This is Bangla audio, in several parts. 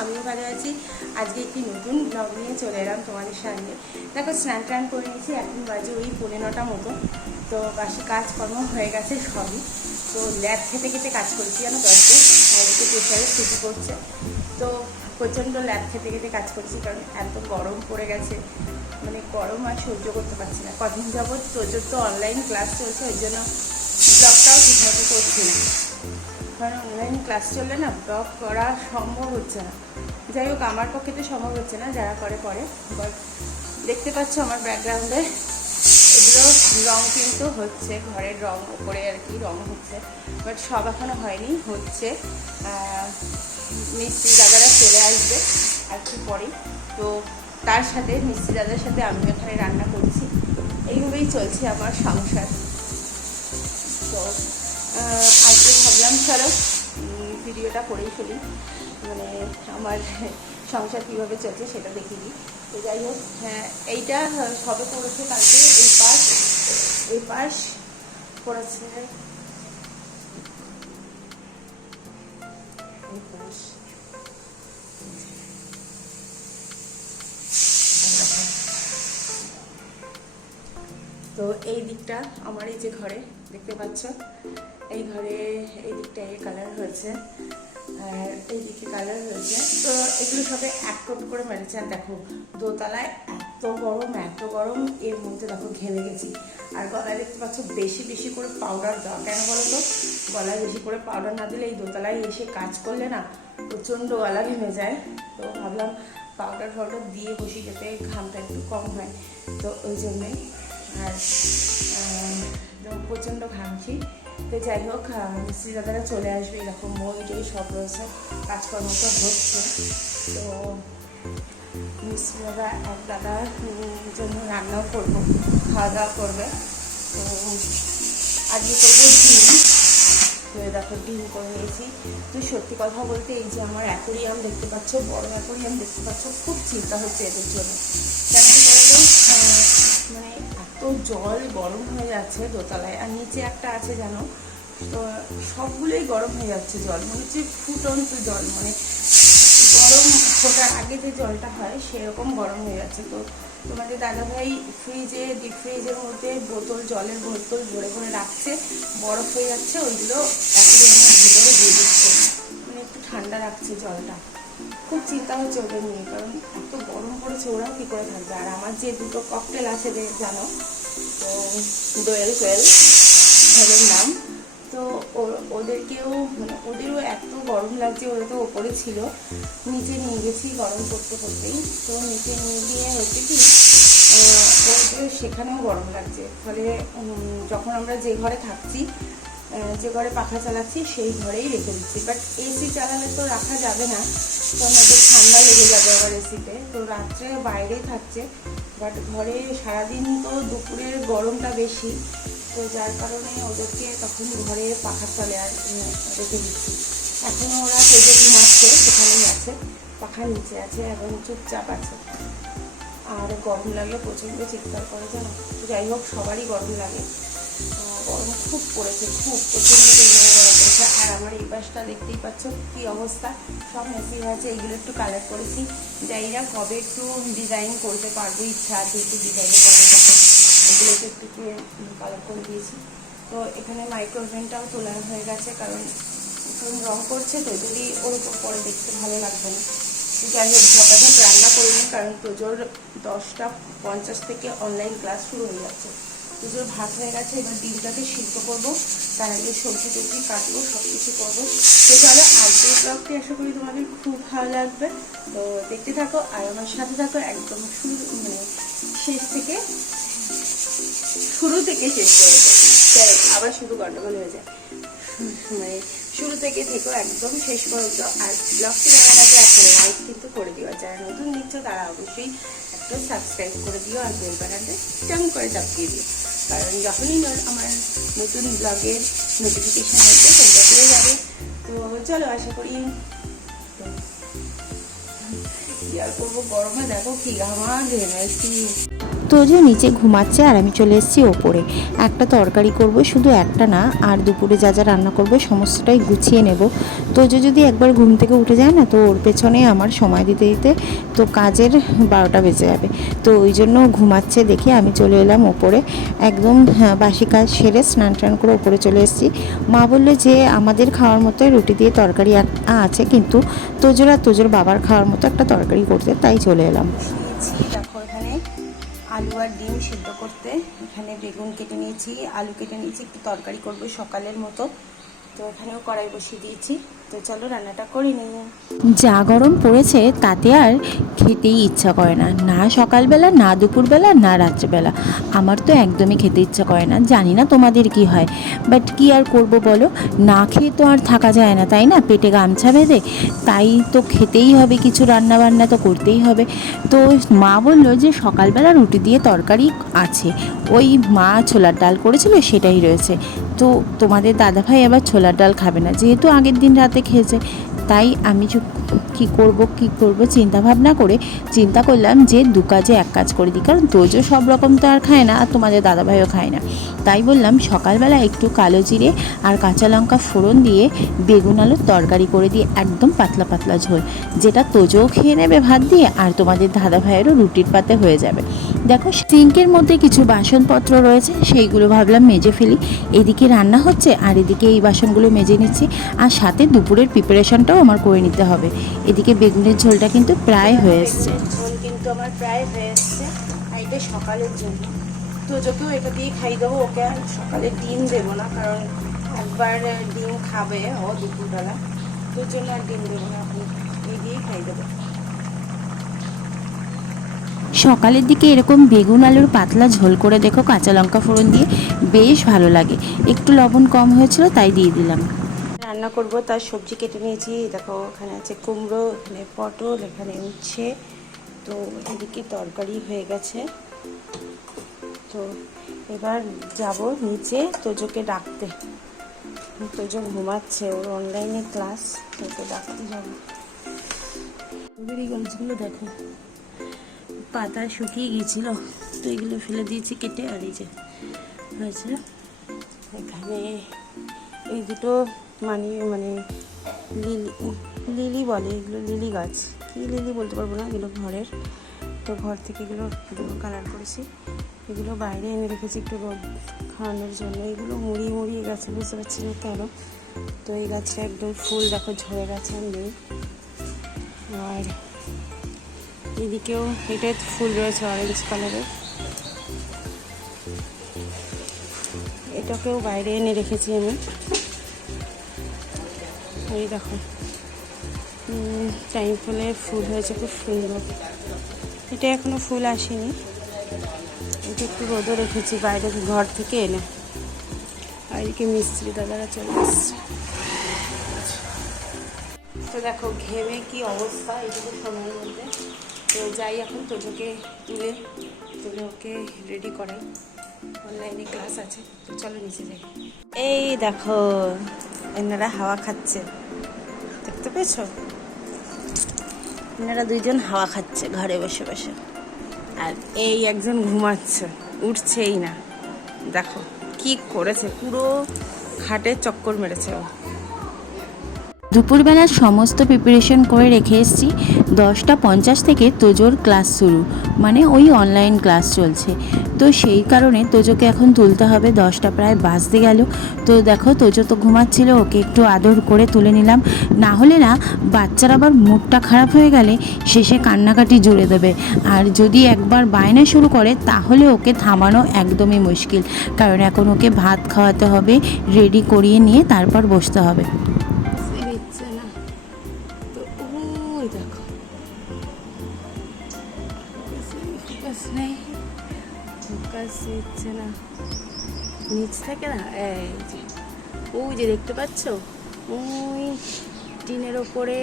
আমিও ভালো আছি। আজকে একটি নতুন ব্লগ নিয়ে চলে এলাম তোমাদের সামনে। দেখো, স্নান টান করে নিয়েছি, এখন বাজে ওই 9:30 মতো। তো বাসি কাজকর্ম হয়ে গেছে সবই। তো ল্যাব খেতে খেতে কাজ করছি, জানো তো। আজকে প্রেশারে ছুটি করছে, তো প্রচণ্ড ল্যাব খেতে খেতে কাজ করছি, কারণ এত গরম পড়ে গেছে। মানে গরম আর সহ্য করতে পারছি না। কদিন যাবৎ তোজোর তো অনলাইন ক্লাস চলছে, ওই জন্য ব্লগটাও ঠিকমতো করছি না। কারণ অনলাইন ক্লাস চললে না ব্লগ করা সম্ভব হচ্ছে না। যাই হোক, আমার পক্ষে তো সম্ভব হচ্ছে না, যারা করে করে। বাট দেখতে পাচ্ছ আমার ব্যাকগ্রাউন্ডে এগুলো রং কিন্তু হচ্ছে, ঘরের রং ওপরে আর কি রং হচ্ছে, বাট সব এখনও হয়নি, হচ্ছে। মিস্ত্রি দাদারা চলে আসবে আর একটু পরেই। তো তার সাথে মিস্ত্রি দাদার সাথে আমি এখানে রান্না করছি। এইভাবেই চলছে আমার সংসার। তো আজকে ভাবলাম চলো ভিডিওটা করেই ফেলি, মানে আমার সংসার কীভাবে চলছে সেটা দেখিয়ে দিই। তো যাই হোক, হ্যাঁ, এইটা সবে করেছে কালকে। এই পাশ করেছে, এই পাশ। তো এই দিকটা আমার, এই যে ঘরে দেখতে পাচ্ছ, এই ঘরে এই দিকটা এই কালার হয়েছে, আর এই দিকে কালার হয়েছে। তো এগুলো সবে এক কোট করে মেরেছে। আর দেখো, দোতলায় এত গরম, এর মধ্যে দেখো ঘেমে গেছি। আর গলায় দেখতে পাচ্ছ বেশি বেশি করে পাউডার দেওয়া। কেন বলো তো? গলায় বেশি করে পাউডার না দিলে এই দোতলায় এসে কাজ করলে না প্রচণ্ড গলা ঘেমে যায়। তো ভাবলাম পাউডার দিয়ে বসি, যাতে ঘামটা একটু কম হয়। তো ওই জন্যই। আর প্রচণ্ড ঘামছি। তো যাই হোক, মিস্ত্রি দাদারা চলে আসবে, এরকম মই সব রয়েছে, কাজকর্ম তো হচ্ছে। তো মিস্ত্রি দাদা এক দাদার জন্য রান্নাও করবো, খাওয়া দাওয়া করবে। তো আজকে করবো ডিম। তো দেখো, ডিম করে নিয়েছি। তো সত্যি কথা বলতে, এই যে আমার অ্যাকোরিয়াম দেখতে পাচ্ছ, বড় অ্যাকোরিয়াম দেখতে পাচ্ছ, খুব চিন্তা হচ্ছে এদের জন্য। কেন কি বলতো, মানে এত জল গরম হয়ে যাচ্ছে দোতলায়, আর নিচে একটা আছে জানো। তো সবগুলোই গরম হয়ে যাচ্ছে জল, মনে হচ্ছে ফুটন্ত জল, মানে গরম ফোটার আগে যে জলটা হয় সেরকম গরম হয়ে যাচ্ছে। তো তোমাদের দাদাভাই ডিপ ফ্রিজের মধ্যে জলের বোতল ভরে ভরে রাখছে, বরফ হয়ে যাচ্ছে, ওইগুলো অ্যাকোরিয়ামের ভিতরে দিয়ে দিচ্ছে, মানে একটু ঠান্ডা রাখছে জলটা। খুব চিন্তা হচ্ছে ওদের নিয়ে, কারণ এত গরম পড়েছে, ওরাও কী করে থাকবে। আর আমার যে দুটো ককটেল আছে জানো, তো দোয়েল কোয়েল ওদের নাম। তো ওদেরকেও, মানে ওদেরও এত গরম লাগছে, ওরা তো ওপরে ছিল, নিচে নিয়ে গেছি গরম করতে করতেই। তো নিচে নিয়ে গিয়ে হচ্ছে কি, ওদের সেখানেও গরম লাগছে। ফলে যখন আমরা যে ঘরে থাকছি, যে ঘরে পাখা চালাচ্ছি, সেই ঘরেই রেখে দিচ্ছি। বাট এসি চালালে তো রাখা যাবে না, কারণ ওদের ঠান্ডা লেগে যাবে আবার এসিতে। তো রাত্রে বাইরেই থাকছে, বাট ঘরে সারাদিন তো দুপুরের গরমটা বেশি, তো যার কারণে ওদেরকে তখন ঘরে পাখার তলে আর রেখে দিচ্ছি। এখনও ওরা পেটে ঘুমাচ্ছে, সেখানেই আছে, পাখার নিচে আছে, এবং চুপচাপ আছে। আর গরম লাগলে প্রচণ্ড চিৎকার করে, জানো। যাই হোক, সবারই গরম লাগে, গরম খুব পড়েছে, খুব প্রচণ্ড পরিমাণে গরম পড়েছে। আর আমার এই পাশটা দেখতেই পাচ্ছ কী অবস্থা, সব মেসি আছে। এইগুলো একটু কালার করেছি, জানি না কবে একটু ডিজাইন করতে পারবো, ইচ্ছা আছে একটু ডিজাইন করার কথা। এগুলোকে একটু কালার করে দিয়েছি। তো এখানে মাইক্রোওভেনটাও তোলা হয়ে গেছে, কারণ এখন রং করছে, তো যদি ওর উপর পরে দেখতে ভালো লাগবে না। যাই হোক, ঝপাঝপ রান্না করিনি, কারণ তোজোর 10:50 থেকে অনলাইন ক্লাস শুরু হয়ে যাচ্ছে। তোজোর ভাত হয়ে গেছে, এবার ডিমটাকে সিদ্ধ করবো, তার আগে সবজি টবজি কাটবো, সব কিছু করবো। তো চলো, আজকের ব্লগটি আশা করি তোমাদের খুব ভালো লাগবে। তো দেখতে থাকো আর আমার সাথে থাকো, একদম শুরু থেকে শেষ করেছে। আবার শুধু গন্ডগোল হয়ে যায়, মানে শুরু থেকে থেকো একদম শেষ পর্যন্ত। আর ব্লগটি দেওয়ার আগে একটা লাইক কিন্তু করে দিও, আর যারা নতুন দিচ্ছ তারা অবশ্যই একটা সাবস্ক্রাইব করে দিও, আর বেল বাটনটা টান করে চাপিয়ে দিও, কারণ যখনই আমার নতুন ব্লগের নোটিফিকেশান আসবে তোমরা পেয়ে যাবে। তো চলো, আশা করি কি আর করবো, গরমে দেখো কি ঘামা ঘেমেছি। তো যে নিচে ঘুমাচ্ছে আর আমি চলে এসেছি ওপরে। একটা তরকারি করব, শুধু একটা না, আর দুপুরে যা যা রান্না করব সমস্তটাই গুছিয়ে নেব। তো যদি একবার ঘুম থেকে উঠে যায় না, তো ওর পেছনে আমার সময় দিতে দিতে তো কাজের 12টা বেজে যাবে। তো ওই জন্য ঘুমাচ্ছে দেখে আমি চলে এলাম ওপরে, একদম বাসি কাজ সেরে স্নান টান করে ওপরে চলে এসেছি। মা বললো যে আমাদের খাওয়ার মতো রুটি দিয়ে তরকারি আছে, কিন্তু তোজোর বাবার খাওয়ার মতো একটা তরকারি করতে, তাই চলে এলাম। দেখো এখানে আলু আর ডিম সিদ্ধ করতে, এখানে বেগুন কেটে নিয়েছি, আলু কেটে নিয়েছি, একটু তরকারি করবো সকালের মতো। তো এখানেও কড়াই বসিয়ে দিয়েছি। তো চলো রান্নাটা করি নিই। যা গরম পড়েছে তাতে আর খেতেই ইচ্ছা করে না, না সকালবেলা, না দুপুরবেলা, না রাত্রেবেলা। আমার তো একদমই খেতে ইচ্ছা করে না, জানি না তোমাদের কি হয়, বাট কি আর করব বলো, না খেয়ে তো আর থাকা যায় না, তাই না? পেটে গামছা বেঁধে তাই তো খেতেই হবে, কিছু রান্না বান্না তো করতেই হবে। তো মা বললো যে সকালবেলা রুটি দিয়ে তরকারি আছে, ওই মা ছোলার ডাল করেছিল সেটাই রয়েছে। তো তোমাদের দাদাভাই আবার ছোলার ডাল খাবে না, যেহেতু আগের দিন রাতে খেয়েছে। তাই আমি কী করব চিন্তা ভাবনা করে চিন্তা করলাম যে দু কাজে এক কাজ করে দিই, কারণ তোজো সব রকম তো আর খায় না, আর তোমাদের দাদাভাইও খায় না। তাই বললাম সকালবেলা একটু কালো জিরে আর কাঁচা লঙ্কা ফোড়ন দিয়ে বেগুন আলুর তরকারি করে দিয়ে, একদম পাতলা পাতলা ঝোল, যেটা তোজোও খেয়ে নেবে ভাত দিয়ে, আর তোমাদের দাদাভাইয়েরও রুটির পাতে হয়ে যাবে। দেখো সিঙ্কের মধ্যে কিছু বাসনপত্র রয়েছে, সেইগুলো ভাবলাম মেজে ফেলি। এদিকে রান্না হচ্ছে আর এদিকে এই বাসনগুলো মেজে নিচ্ছি, আর সাথে দুপুরের প্রিপারেশনটাও আমার করে নিতে হবে। এদিকে বেগুনের ঝোলটা কিন্তু প্রায় হয়ে এসছে। ঝোল কিন্তু আমার প্রায় হয়ে এসছে, আর এটা সকালের জন্য। তোজোকেও এটা দিয়ে খাই দেবো, ওকে আর সকালে ডিম দেবো না, কারণ একবার ডিম খাবে ও দুপুরবেলা, তোর জন্য আর ডিম দেবো না, আপনি এই দিয়েই খাই দেবো। সকালের দিকে এরকম বেগুন আলুর পাতলা ঝোল করে দেখো কাঁচা লঙ্কা ফোড়ন দিয়ে, বেশ ভালো লাগে। একটু লবণ কম হয়েছিল তাই দিয়ে দিলাম। রান্না করব তার সবজি কেটে নিয়েছি, দেখো এখানে আছে কুমড়ো, এখানে পটল, এখানে উচ্ছে। তো এদিকে তরকারি হয়ে গেছে। তো এবার যাব নিচে তোজোকে ডাকতে। তোজো ঘুমাচ্ছে, ওর অনলাইনে ক্লাস, তো ওকে ডাকতে যাবো। এই গাছগুলো দেখো পাতা শুকিয়ে গিয়েছিল, তো এগুলো ফেলে দিয়েছি কেটে, আর এই যে হয়েছে। এখানে এই দুটো মানে লিলি বলে, এগুলো লিলি গাছ, কি লিলি বলতে পারবো না, এগুলো ঘরের। তো ঘর থেকে এগুলো কালার করেছি, এগুলো বাইরে এনে রেখেছি একটু রোদ খাওয়ানোর জন্য। এগুলো মুড়িয়ে গেছে, বুঝতে পারছি না কেন। তো এই গাছটা একদম ফুল দেখো ঝরে গেছে, নেই। আর এদিকেও এটা ফুল রয়েছে অরেঞ্জ কালারের, এটাকেও বাইরে এনে রেখেছি আমি। এই দেখো টাইম ফুলের ফুল হয়েছে খুব সুন্দর, এটা এখনো ফুল আসেনি। এটা একটু রোদও রেখেছি বাইরে ঘর থেকে এনে। আর এদিকে মিস্ত্রি দাদারা চলে এসছে। তো দেখো ঘেমে কি অবস্থা এইটুকু সময়ের মধ্যে। তো যাই এখন তোজোকে তুলে ওকে রেডি করাই, অনলাইনে ক্লাস আছে। তো চলো নিচে যাই। এই দেখো এনারা হাওয়া খাচ্ছে, দেখতে পেয়েছো? এনারা দুইজন হাওয়া খাচ্ছে ঘরে বসে বসে, আর এই একজন ঘুমাচ্ছে, উঠছেই না। দেখো কি করেছে, পুরো খাটে চক্কর মেরেছে ও। দুপুরবেলার সমস্ত প্রিপারেশন করে রেখে এসেছি। 10টা 50 থেকে তোজোর ক্লাস শুরু, মানে ওই অনলাইন ক্লাস চলছে। তো সেই কারণে তোজোকে এখন তুলতে হবে, 10টা প্রায় বাজতে গেল। তো দেখো তোজো তো ঘুমাচ্ছিল, ওকে একটু আদর করে তুলে নিলাম, না হলে না বাচ্চার আবার মুডটা খারাপ হয়ে গেলে শেষে কান্নাকাটি জুড়ে দেবে। আর যদি একবার বায়না শুরু করে তাহলে ওকে থামানো একদমই মুশকিল, কারণ এখন ওকে ভাত খাওয়াতে হবে, রেডি করিয়ে নিয়ে তারপর বসতে হবে। না নিচ থেকে না, এই যে ওই যে দেখতে পাচ্ছ, ওই টিনের ওপরে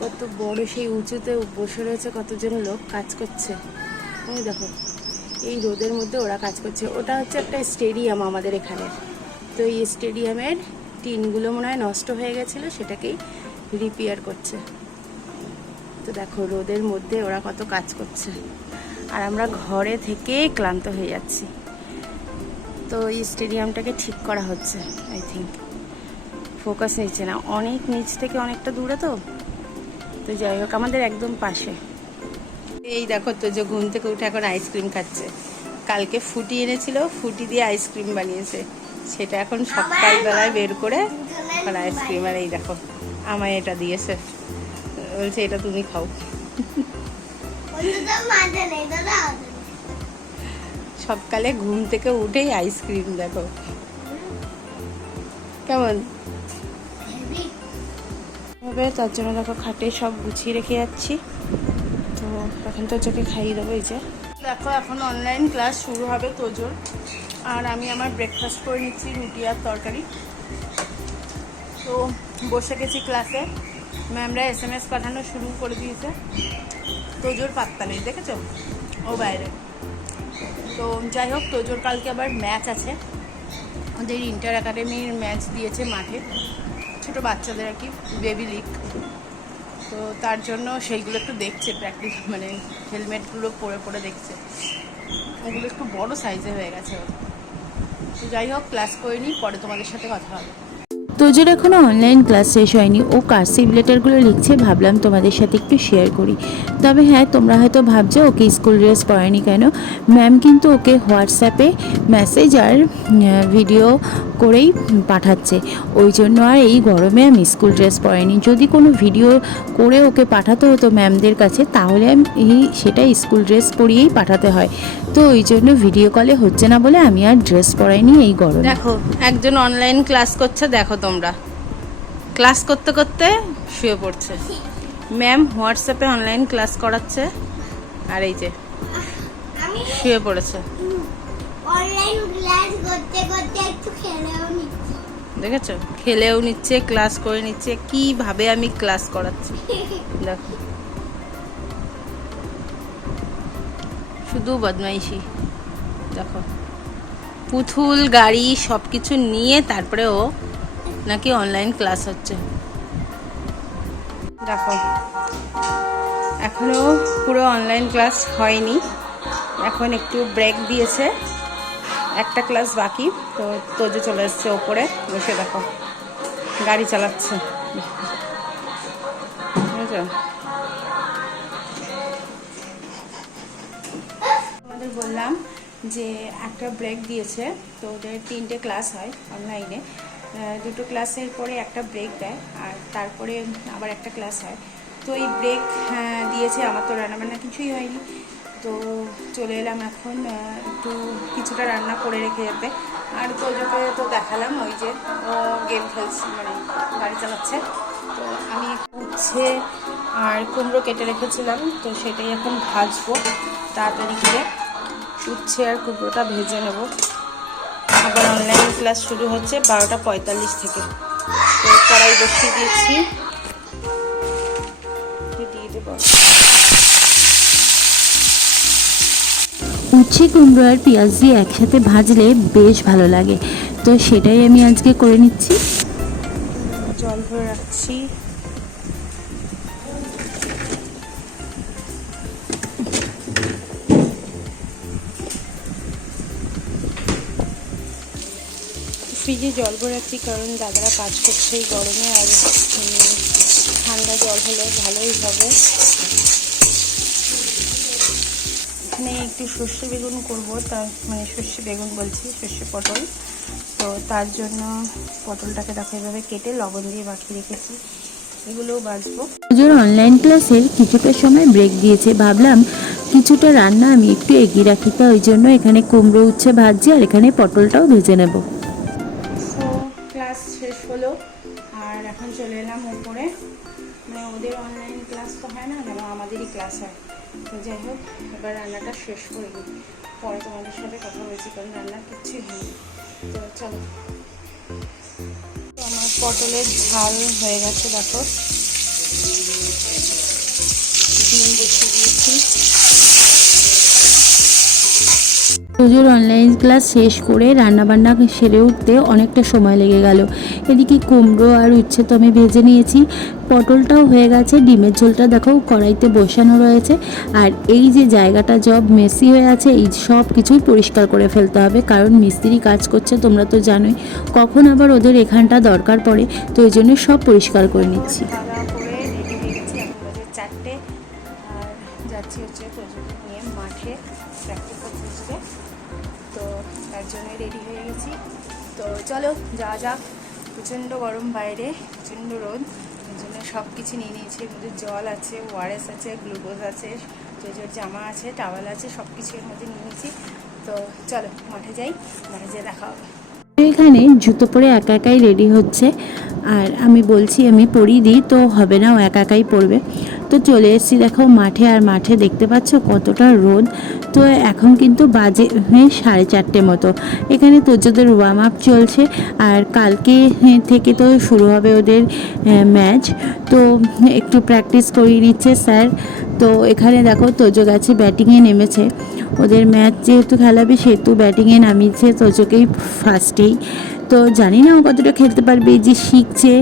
কত বড় সেই উঁচুতে বসে রয়েছে কতজন লোক কাজ করছে। ওই দেখো এই রোদের মধ্যে ওরা কাজ করছে। ওটা হচ্ছে একটা স্টেডিয়াম আমাদের এখানে। তো এই স্টেডিয়ামের টিনগুলো মনে হয় নষ্ট হয়ে গেছিলো, সেটাকেই রিপেয়ার করছে। তো দেখো রোদের মধ্যে ওরা কত কাজ করছে। আর আমরা ঘরে থেকেই ক্লান্ত হয়ে যাচ্ছি। তো এই স্টেডিয়ামটাকে ঠিক করা হচ্ছে, আই থিঙ্ক ফোকাস নিচ্ছে না, অনেক নিচ থেকে অনেকটা দূরে। তো তো যাই হোক, আমাদের একদম পাশে। এই দেখো তো যে ঘুম থেকে উঠে এখন আইসক্রিম খাচ্ছে। কালকে ফুটি এনেছিল, ফুটি দিয়ে আইসক্রিম বানিয়েছে, সেটা এখন সকালবেলায় বের করে এখন আইসক্রিম। আর এই দেখো আমায় এটা দিয়েছে, বলছে এটা তুমি খাও। সকালে ঘুম থেকে উঠেই আইসক্রিম, দেখো কেমন হবে। তার জন্য দেখো খাটে সব গুছিয়ে রেখে যাচ্ছি। তো এখন তো চোখে খাইয়ে দেবো। এই যে দেখো এখন অনলাইন ক্লাস শুরু হবে তোজোর, আর আমি আমার ব্রেকফাস্ট করে নিচ্ছি, রুটি আর তরকারি। তো বসে গেছি ক্লাসে, ম্যামরা SMS পাঠানো শুরু করে দিয়েছে। তোজোর পাত্তা নেই, দেখেছো ও বাইরে। তো যাই হোক, তোজোর কালকে আবার ম্যাচ আছে, ওদের ইন্টার একাডেমির ম্যাচ দিয়েছে মাঠে, ছোটো বাচ্চাদের আর কি, বেবি লিগ। তো তার জন্য সেইগুলো একটু দেখছে, প্র্যাকটিস মানে হেলমেটগুলো পরে পরে দেখছে, ওগুলো একটু বড় সাইজে হয়ে গেছে ওর। তো যাই হোক, ক্লাস করে নিই, পরে তোমাদের সাথে কথা হবে। তোজোর এখনও অনলাইন ক্লাস শেষ হয়নি, ও কার্সিভ লেটারগুলো লিখছে, ভাবলাম তোমাদের সাথে একটু শেয়ার করি। তবে হ্যাঁ, তোমরা হয়তো ভাবছো ওকে স্কুল ড্রেস পরায়নি কেন। ম্যাম কিন্তু ওকে হোয়াটসঅ্যাপে মেসেজ আর ভিডিও করেই পাঠাচ্ছে, ওই জন্য আর এই গরমে আমি স্কুল ড্রেস পরাইনি। যদি কোনো ভিডিও করে ওকে পাঠাতে হতো ম্যামদের কাছে, তাহলে আমি সেটা স্কুল ড্রেস পরিয়েই পাঠাতে হয়। তো ওই জন্য ভিডিও কলে হচ্ছে না বলে আমি আর ড্রেস পরাইনি এই গরমে। দেখো একজন অনলাইন ক্লাস করছে, দেখো তোমরা, ক্লাস করতে করতে শুয়ে পড়ছে। ম্যাম হোয়াটসঅ্যাপে অনলাইন ক্লাস করাচ্ছে, আর এই যে শুয়ে পড়েছে। অনলাইন ক্লাস করতে করতে একটু খেলেও নিচ্ছি। দেখেছো, খেলেও নিচ্ছে, ক্লাস করে নিচ্ছে, কিভাবে আমি ক্লাস করাচ্ছি দেখো, শুধু বদমাইশি। দেখো পুতুল গাড়ি সব কিছু নিয়ে তারপরে ও নাকি অনলাইন ক্লাস হচ্ছে। দেখো এখনো পুরো অনলাইন ক্লাস হয়নি, এখন একটু ব্রেক দিয়েছে, একটা ক্লাস বাকি। তো তোজো চলে এসছে ওপরে বসে, দেখো গাড়ি চালাচ্ছে, বুঝেছো। তোমাদের বললাম যে একটা ব্রেক দিয়েছে, তো ওদের 3টে ক্লাস হয় অনলাইনে, 2টো ক্লাসের পরে একটা ব্রেক দেয়, আর তারপরে আবার একটা ক্লাস হয়। তো এই ব্রেক দিয়েছে, আমার তো রান্নাবান্না কিছুই হয়নি, তো চলে এলাম এখন একটু কিছুটা রান্না করে রেখে যেতে। আর তোজোকে তো দেখালাম, ওই যে ও গেম খেলছে, মানে গাড়ি চালাচ্ছে। তো আমি উচ্ছে আর কুমড়ো কেটে রেখেছিলাম, তো সেটাই এখন ভাজবো তাড়াতাড়ি করে। উচ্ছে আর কুমড়োটা ভেজে নেব। আবার অনলাইন ক্লাস শুরু হচ্ছে 12:45 থেকে। তো কড়াই বসিয়ে দিয়েছি, দিয়ে দেবো। উচ্ছে কুমড়ো আর পেঁয়াজ দিয়ে একসাথে ভাজলে বেশ ভালো লাগে, তো সেটাই আমি আজকে করে নিচ্ছি। জল ভরে রাখছি। ফ্রিজে জল ভরে রাখছি, কারণ দাদারা কাজ করছে এই গরমে, আর ঠান্ডা জল হলে ভালোই হবে। এখানে একটু সর্ষে বেগুন করবো, তার মানে সর্ষে বেগুন বলছি, সর্ষে পটল। তো তার জন্য পটলটাকে দেখো এভাবে কেটে লবণ দিয়ে মাখিয়ে রেখেছি, এগুলোও বাছবো। তোজোর অনলাইন ক্লাসের কিছুটা সময় ব্রেক দিয়েছে, ভাবলাম কিছুটা রান্না আমি একটু এগিয়ে রাখি, তো ওই জন্য এখানে কুমড়ো উচ্ছে ভাজছি, আর এখানে পটলটাও ভেজে নেব। তো ক্লাস শেষ হলো, আর এখন চলে এলাম উপরে। মানে ওদের অনলাইন ক্লাস তো হয় না, যেন আমাদেরই ক্লাস হয়। তো যাই হোক, এবার রান্নাটা শেষ করে দিই, পরে তোমাদের সাথে কথা বলছি, কারণ রান্নার কিচ্ছুই হয়নি। তো চলো, তো আমার পটলের ঝাল হয়ে গেছে, দেখো ডিম বসিয়ে দিয়েছি। তোজোর অনলাইন ক্লাস শেষ করে রান্নাবান্না সেরে উঠতে অনেকটা সময় লেগে গেল। এদিকে কুমড়ো আর উচ্ছে তো আমি ভেজে নিয়েছি, পটলটাও হয়ে গেছে, ডিমের ঝোলটা দেখো কড়াইতে বসানো রয়েছে। আর এই যে জায়গাটা জব মেসি হয়ে আছে, এই সব কিছুই পরিষ্কার করে ফেলতে হবে, কারণ মিস্ত্রি কাজ করছে তোমরা তো জানোই, কখন আবার ওদের এখানটা দরকার পড়ে, তো এই জন্য সব পরিষ্কার করে নিচ্ছি। খাওয়া দাওয়া করে রেডি হয়ে গেছি, এখন বাজে 4টে। আর যাচ্ছি হচ্ছে প্রযুক্তি নিয়ে মাঠে প্র্যাকটিস করতে। তো তার জন্য রেডি হয়ে গেছি। তো চলো যাওয়া যাক। প্রচণ্ড গরম বাইরে, প্রচণ্ড রোদ, এই জন্য সব কিছু নিয়ে নিয়েছি। এর মধ্যে জল আছে, ওআরএস আছে, গ্লুকোজ আছে, তোজোর জামা আছে, টাওয়াল আছে, সব কিছু এর মধ্যে নিয়ে নিয়েছি। তো চলো মাঠে যাই, মাঠে যেয়ে দেখা হবে। এখানে জুতো পরে একা একাই রেডি হচ্ছে, আর আমি বলছি আমি পরিয়ে দিই, তো হবে না, ও একা একাই পরবে। তো চলে এসেছি দেখো মাঠে, আর মাঠে দেখতে পাচ্ছ কতটা রোদ। তো এখন কিন্তু বাজে 4:30 মতো। এখানে তোজোদের ওয়ার্ম আপ চলছে, আর কালকে থেকে তো শুরু হবে ওদের ম্যাচ, তো একটু প্র্যাকটিস করিয়ে নিচ্ছে স্যার। তো এখানে দেখো তোজো গেছে ব্যাটিংয়ে নেমেছে, ওদের ম্যাচ যেহেতু খেলাবে সেহেতু ব্যাটিংয়ে নামিয়েছে তোজোকেই ফার্স্টেই। তো জানি না ও কতটা খেলতে পারবে, যে শিখছে।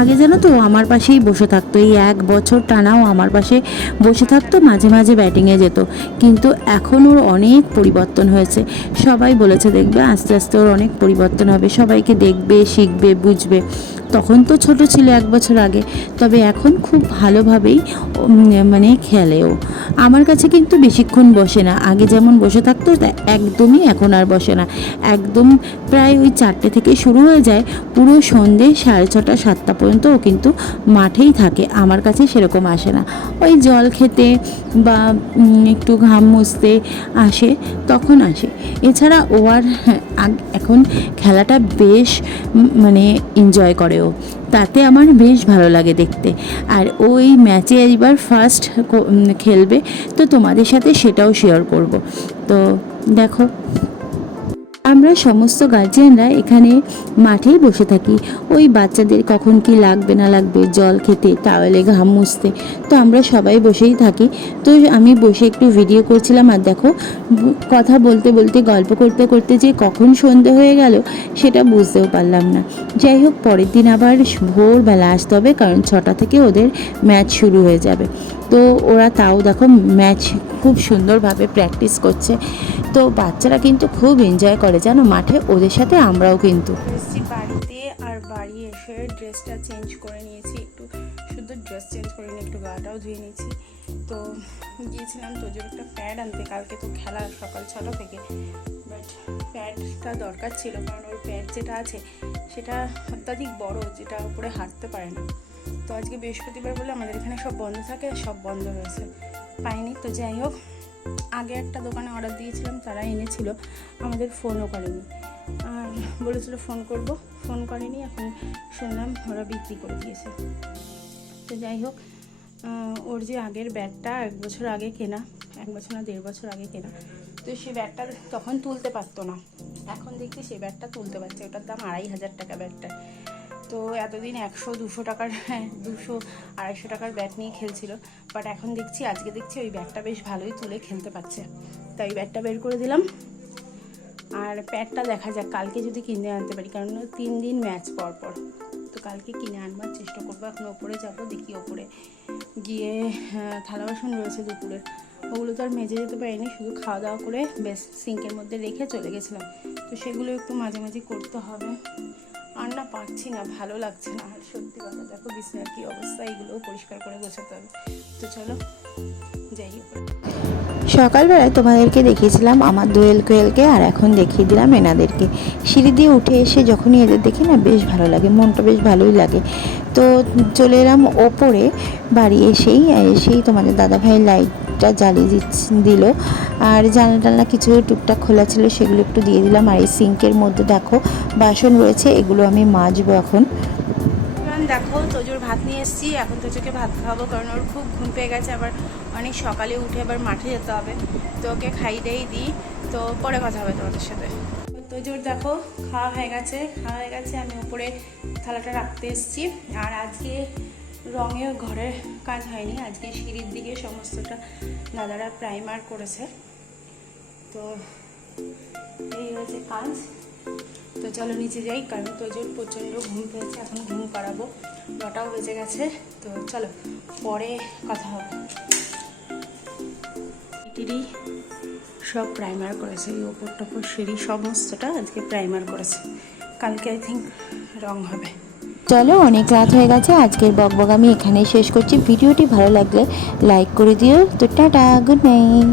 আগে জানো তো ও আমার পাশেই বসে থাকতো, এই 1 বছর টানাও আমার পাশে বসে থাকতো, মাঝে মাঝে ব্যাটিংয়ে যেত। কিন্তু এখন ওর অনেক পরিবর্তন হয়েছে, সবাই বলেছে দেখবে আস্তে আস্তে ওর অনেক পরিবর্তন হবে, সবাইকে দেখবে, শিখবে, বুঝবে। তখন তো ছোট ছিল 1 বছর আগে, তবে এখন খুব ভালোভাবেই মানে খেলেও। আমার কাছে কিন্তু বেশিক্ষণ বসে না, আগে যেমন বসে থাকতো তা একদমই এখন আর বসে না। একদম প্রায় ওই 4টে থেকে শুরু হয়ে যায়, পুরো সন্ধে 6:30 7টা পর্যন্ত ও কিন্তু মাঠেই থাকে, আমার কাছে সেরকম আসে না। ওই জল খেতে বা একটু ঘাম মুছতে আসে, তখন আসে। এছাড়া ও আর এখন খেলাটা বেশ মানে এনজয় করে ও, তাতে আমার বেশ ভালো লাগে দেখতে। আর ওই ম্যাচে এবার ফার্স্ট খেলবে, তো তোমাদের সাথে সেটাও শেয়ার করব। তো দেখো আমরা সমস্ত গার্জিয়ানরা এখানে মাঠেই বসে থাকি, ওই বাচ্চাদের কখন কি লাগবে না লাগবে, জল খেতে, টাওয়েলে ঘাম মুছতে, তো আমরা সবাই বসেই থাকি। তো আমি বসে একটু ভিডিও করছিলাম, আর দেখো কথা বলতে বলতে গল্প করতে করতে যে কখন সন্ধে হয়ে গেল সেটা বুঝতেও পারলাম না। যাই হোক, পরের দিন আবার ভোরবেলা আসতে হবে, কারণ 6টা থেকে ওদের ম্যাচ শুরু হয়ে যাবে। তো ওরা তাও দেখো ম্যাচ খুব সুন্দরভাবে প্র্যাকটিস করছে। তো বাচ্চারা কিন্তু খুব এনজয় করে জানো মাঠে, ওদের সাথে আমরাও কিন্তু। এসেছি বাড়িতে, আর বাড়ি এসে ড্রেসটা চেঞ্জ করে নিয়েছি, একটু শুধু ড্রেস চেঞ্জ করে নিয়ে একটু গাটাও ধুয়ে নিয়েছি। তো গিয়েছিলাম তোজোর একটা প্যাড আনতে, কালকে তো খেলা সকাল 6টা থেকে, বাট প্যাডটা দরকার ছিল, কারণ ওই প্যাড যেটা আছে সেটা অত্যাধিক বড়, যেটা উপরে হাঁটতে পারে না। তো আজকে বৃহস্পতিবার বলে আমাদের এখানে সব বন্ধ থাকে, সব বন্ধ হয়েছে, পাইনি। তো যাই হোক, আগে একটা দোকানে অর্ডার দিয়েছিলাম, তারা এনেছিল, আমাদের ফোনও করেনি, আর বলেছিল ফোন করব, ফোন করেনি। এখন শুনলাম ওরা বিক্রি করে দিয়েছে। তো যাই হোক, ওর যে আগের ব্যাগটা 1 বছর আগে কেনা, 1 বছর না 1.5 বছর আগে কেনা, তো সেই ব্যাগটা তখন তুলতে পারতো না, এখন দেখছি সেই ব্যাগটা তুলতে পারছে। ওটার দাম 2500 টাকা ব্যাগটা। তো এতদিন 100-200 টাকার 200-250 টাকার ব্যাট নিয়ে খেলছিল, বাট এখন দেখছি, আজকে দেখছি ওই ব্যাটটা বেশ ভালোই তুলে খেলতে পারছে। তাই ব্যাটটা বের করে দিলাম। আর প্যাডটা দেখা যাক কালকে যদি কিনে আনতে পারি, কারণ 3 দিন ম্যাচ পর পর, তো কালকে কিনে আনবার চেষ্টা করবো। এখন ওপরে যাবো, দেখি ওপরে গিয়ে থালা বাসন রয়েছে দুপুরের, ওগুলো তো আর মেজে যেতে পারিনি, শুধু খাওয়া দাওয়া করে বেশ সিঙ্কের মধ্যে রেখে চলে গেছিলাম। তো সেগুলো একটু মাঝে মাঝে করতে হবে। আর না পারছি না, ভালো লাগছে না। আর সত্যি কথা দেখো বিছানার কী অবস্থা, এইগুলোও পরিষ্কার করে গোছাতে হবে। তো চলো যাই হোক। সকালবেলায় তোমাদেরকে দেখিয়েছিলাম আমার দোয়েল কোয়েলকে, আর এখন দেখিয়ে দিলাম এনাদেরকে। সিঁড়ি দিয়ে উঠে এসে যখনই এদের দেখি না বেশ ভালো লাগে, মনটা বেশ ভালোই লাগে। তো চলে এলাম ওপরে, বাড়ি এসেই তোমাদের দাদাভাই লাইটটা জ্বালিয়ে দিল, আর জানলা টালনা কিছু টুকটাক খোলা ছিল সেগুলো একটু দিয়ে দিলাম। আর এই সিঙ্কের মধ্যে দেখো বাসন রয়েছে, এগুলো আমি মাজবো এখন। দেখো তোজোর ভাত নিয়ে এসেছি, এখন তোজোকে ভাত খাওয়াবো, কারণ ওর খুব ঘুম পেয়ে গেছে, আবার অনেক সকালে উঠে আবার মাঠে যেতে হবে। তো ওকে খাইয়েই দিই, তো পরে কথা হবে তোমাদের সাথে। তোজোর দেখো খাওয়া হয়ে গেছে, আমি উপরে থালাটা রাখতে এসেছি। আর আজকে রঙেও ঘরের কাজ হয়নি, আজকে সিঁড়ির দিকে সমস্তটা দাদারা প্রাইমার করেছে। তো এই হয়েছে কাজ। তো চলো নিচে যাই, কারণ তোজোর প্রচণ্ড ঘুম পেয়েছে, এখন ঘুম করাবো, 9টাও বেজে গেছে। তো চলো পরে কথা হবে। এটিরই সব প্রাইমার করেছে, এই ওপর টপর সিঁড়ি সমস্তটা আজকে প্রাইমার করেছে, কালকে আই থিঙ্ক রং হবে। চলো অনেক রাত হয়ে গেছে, আজকের বকবক আমি এখানেই শেষ করছি। ভিডিওটি ভালো লাগলে লাইক করে দিও। তো টাটা, গুড নাইট।